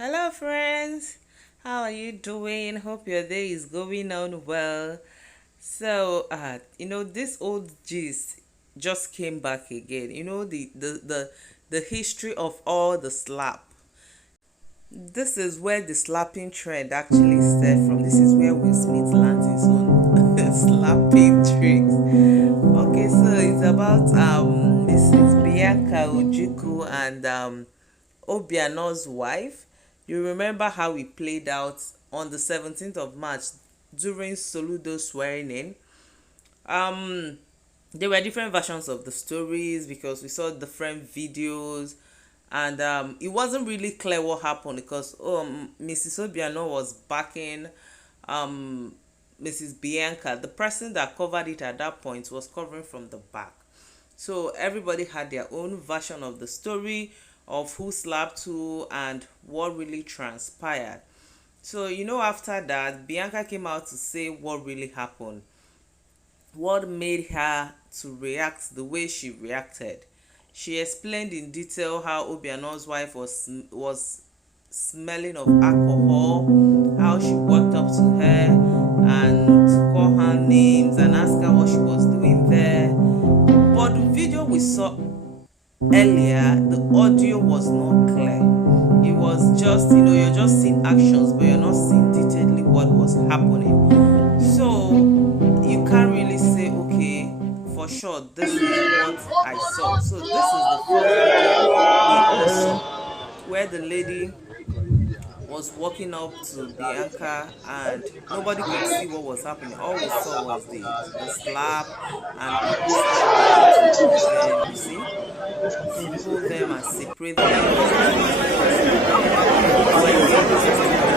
Hello, friends. How are you doing? Hope your day is going on well. This old gist just came back again. The history of all the slap. This is where the slapping trend actually started from. This is where Will Smith lands his own slapping tricks. Okay, so it's about Mrs. Bianca Ojukwu and Obiano's wife. You remember how it played out on the 17th of March during Soludo's swearing in. Um, there were different versions of the stories because we saw different videos, and it wasn't really clear what happened because Mrs. Obiano was backing um, Mrs. Bianca. The person that covered it at that point was covering from the back. So everybody had their own version of the story of who slapped who and what really transpired. So, after that, Bianca came out to say what really happened, what made her to react the way she reacted. She explained in detail how Obiano's wife was smelling of alcohol, how she walked up to her and call her names and ask her what she was doing there. But the video we saw earlier, the audio was not clear. It was just, you're just seeing actions, but you're not seeing detailedly what was happening. So you can't really say, okay, for sure, this is what I saw. So this is the first video we all saw, where the lady was walking up to Bianca and nobody could see what was happening. All we saw was the slap and people started to pull them, you see, to pull them and separate them. When Bianca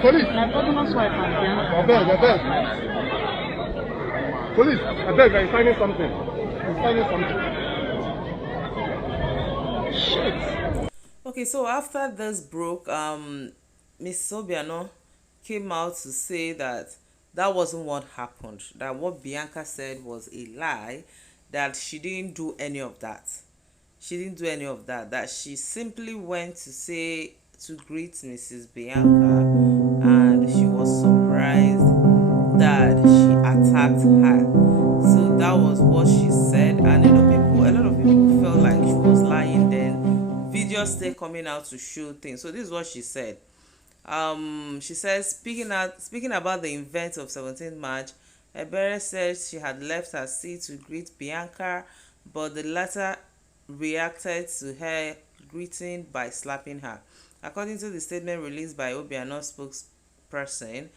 Police! Police, I beg, I'm signing something. Shit. Okay, so after this broke, Miss Obiano came out to say that that wasn't what happened. That what Bianca said was a lie. That she didn't do any of that. That she simply went to greet Mrs. Bianca, and she was surprised that she attacked her. So that was what she said, and a lot of people felt like she was lying. Then videos still coming out to show things. So this is what she said. She says, speaking about the event of 17th March, Ebere said she had left her seat to greet Bianca, but the latter reacted to her greeting by slapping her. According to the statement released by Obiano's spokesperson,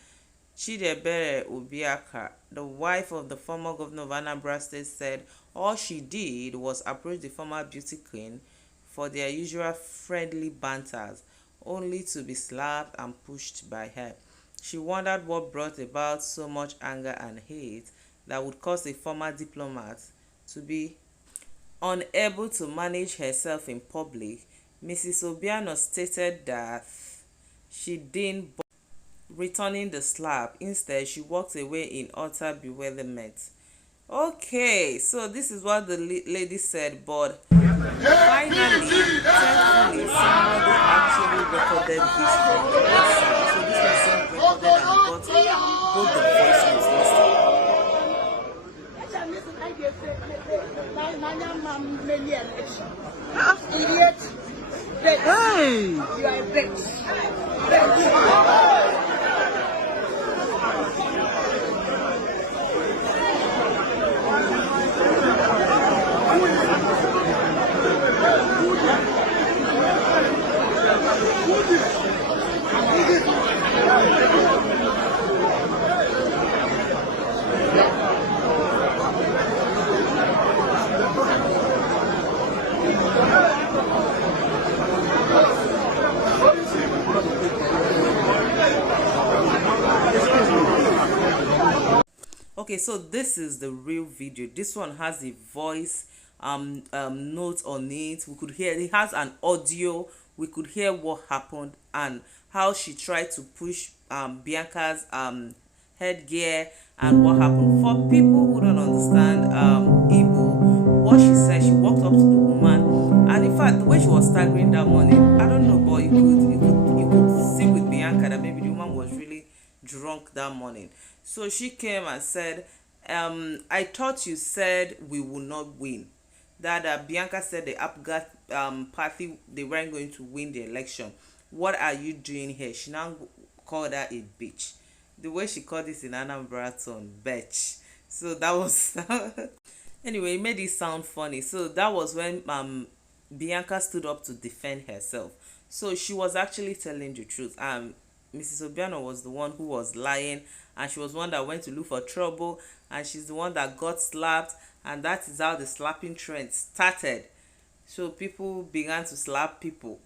Chidiebere Obiaka, the wife of the former governor of Anambra State, said all she did was approach the former beauty queen for their usual friendly banters, only to be slapped and pushed by her. She wondered what brought about so much anger and hate that would cause a former diplomat to be unable to manage herself in public. Mrs. Obiano stated that she didn't bother returning the slap. Instead, she walked away in utter bewilderment. Okay, so this is what the lady said, but finally, thankfully, somebody actually recorded this from the website. So this was being recorded and got both the voice was listed. many election. Idiot. Hey! You are a bitch. Okay, so this is the real video. This one has a voice note on it. We could hear it has an audio. We could hear what happened and how she tried to push Bianca's headgear and what happened. For people who don't understand Igbo, what she said, she walked up to the woman, and in fact the way she was staggering that morning, I don't know, but you could see with Bianca that maybe the woman was really drunk that morning. So she came and said, I thought you said we will not win. That Bianca said the Apgat party, they weren't going to win the election. What are you doing here? She now called her a bitch. The way she called this in Anambra tone, bitch. So that was anyway, it made it sound funny. So that was when Bianca stood up to defend herself. So she was actually telling the truth. Mrs. Obiano was the one who was lying, and she was one that went to look for trouble, and she's the one that got slapped, and that is how the slapping trend started. So people began to slap people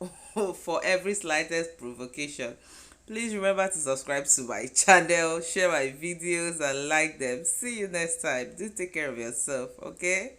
for every slightest provocation. Please remember to subscribe to my channel, share my videos, and like them. See you next time. Do take care of yourself, okay?